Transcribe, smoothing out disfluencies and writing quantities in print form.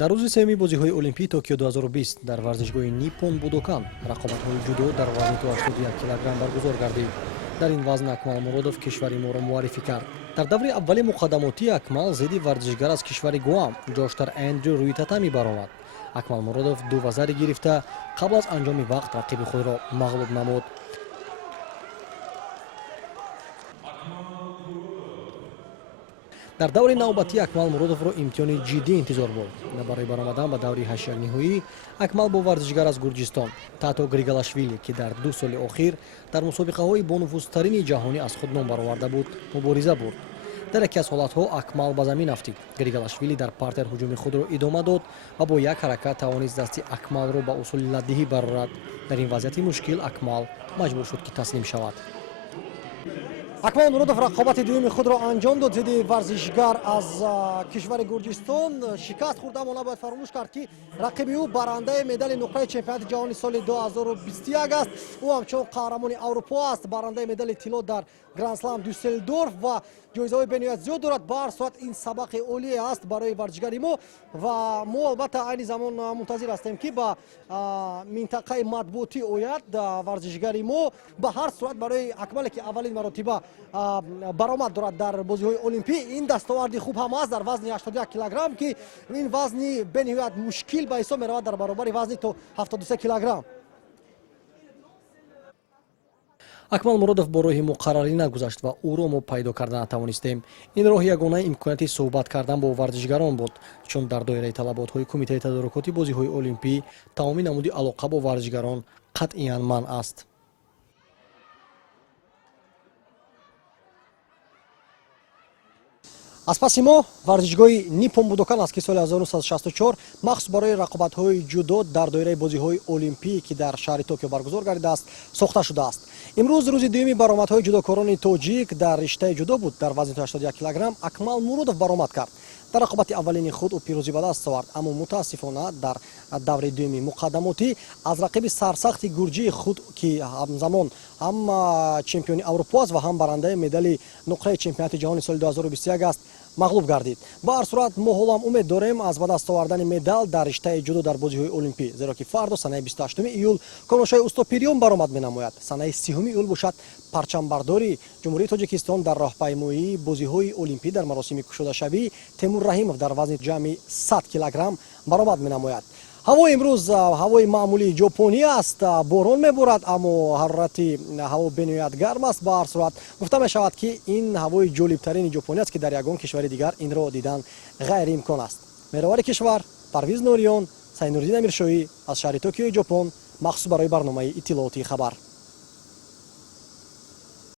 дар рӯзи сеюми бозиҳои олимпии Токио 2020 дар варзишгоҳи Nippon Budokan рақобатҳои ҷудо дар вазни 81 килограмм баргузор гардид. дар ин вазн Акмал Муродов кишвари моро муаррифӣ кард. дар даври аввали муқаддамотӣ Акмал зидди варзишгар аз кишвари Гуам ҷоштар Эндрю рӯи татамӣ баромад. Акмал Муродов ду вазаре гирифта қабл аз анҷоми вақт рақиби худро мағлуб намуд. дар даври навбатӣ Акмал Муродовро имтиҳони ҷиддӣ интизор буд. барои баромадан ба даври ҳаштяниҳоӣ Акмал бо варзишгар аз Гурҷистон Тато Григалашвили, ки дар 2 соли охир дар мусобиқаҳои бонуфузтарини ҷаҳонӣ аз худ ном бароварда буд, мубориза бурд. дар яке аз ҳолатҳо Акмал ба замин афтид. Григалашвили дар партер ҳуҷуми худро идома дод ва бо як ҳаракат тавонист дасти Акмалро ба усули ладдиҳӣ барорад. дар ин вазъияти мушкил Акмал маҷбур шуд ки таслим шавад. Акмал Муродов рақобати дуюми худро анҷом дод зидди варзишгар аз кишвари Гурҷистон. Шикаст хӯрда, аммо набояд фаромӯш кард ки рақиби ӯ барандаи медали нуқраи чемпионати ҷаҳони соли 2021 аст. ӯ ҳамчун қаҳрамони Аврупо аст, барандаи медали тилло дар Гранд-слам Дюссельдорф ва ҷоизаҳои бениҳоят зиёд дорад. ба ҳар сурат ин сабақи олие аст барои варзишгари мо ва мо албатта айни замон мунтазир ҳастем ки ба минтақаи матбуотӣ ояд варзишгари мо. ба ҳар сурат барои Акмале ки аввалин маротиба баромад дорад дар бозиҳои олимпӣ, ин дастоварди хуб ҳам аст дар вазни 81 килограмм, ки ин вазни бениҳоят мушкил ба ҳисоб меравад дар баробари вазни то 73 килограмм. Акмал Муродов бо роҳи муқаррарӣ нагузашт ва ӯро мо пайдо карда натавонистем. ин роҳ ягонаи имконияти суҳбат кардан бо варзишгарон буд, чун дар доираи талаботҳои кумитаи тадорукоти бозиҳои олимпӣ тамоми намуди алоқа бо варзишгарон қатъиян манъ аст. аз паси мо варзишгоҳи Nippon Budokan аст ки соли 1964 махсус барои рақобатҳои ҷудо дар доираи бозиҳои олимпӣ ки дар шаҳри Токио баргузор гардидааст сохта шудааст. имрӯз рӯзи дуюми баромадҳои ҷудокорони тоҷик дар риштаи ҷудо буд. дар вазни 81 килограмм Акмал Муродов баромад кард. дар рақобати аввалини худ ӯ пирӯзӣ ба даст овард, аммо мутаассифона дар даври дуюми муқаддамотӣ аз рақиби сарсахти гурҷии худ ки ҳамзамон ҳам чемпиони Аврупо аст ва ҳам барандаи медали нуқраи чемпионати ҷаҳони соли 2021 аст мағлуб гардид. ба ҳар сурат мо ҳолам умед дорем аз ба даст овардани медал дар риштаи ҷудо дар бозиҳои олимпӣ, зеро ки фардо санаи 28 июл комошои устопириён баромад менамояд. санаи 30 июл бошад парчамбардори ҷумҳурии Тоҷикистон дар роҳпаймоии бозиҳои олимпӣ дар маросими кушодашавӣ Темур Раҳимов дар вазни ҷамъи 100 килограмм баромад менамояд. ҳаво имрӯз ҳавои маъмулии ҷопонӣ аст, борон меборад, аммо ҳарорати ҳаво бениҳоят гарм аст. ба ҳар сурат гуфта мешавад ки ин ҳавои ҷолибтарини ҷопонӣ аст ки дар ягон кишвари дигар инро дидан ғайриимкон аст. меҳровари кишвар Парвиз Нориён, Сайнурдин Амиршоӣ аз шаҳри Токиои Ҷопон, махсус барои барномаи иттилооти хабар.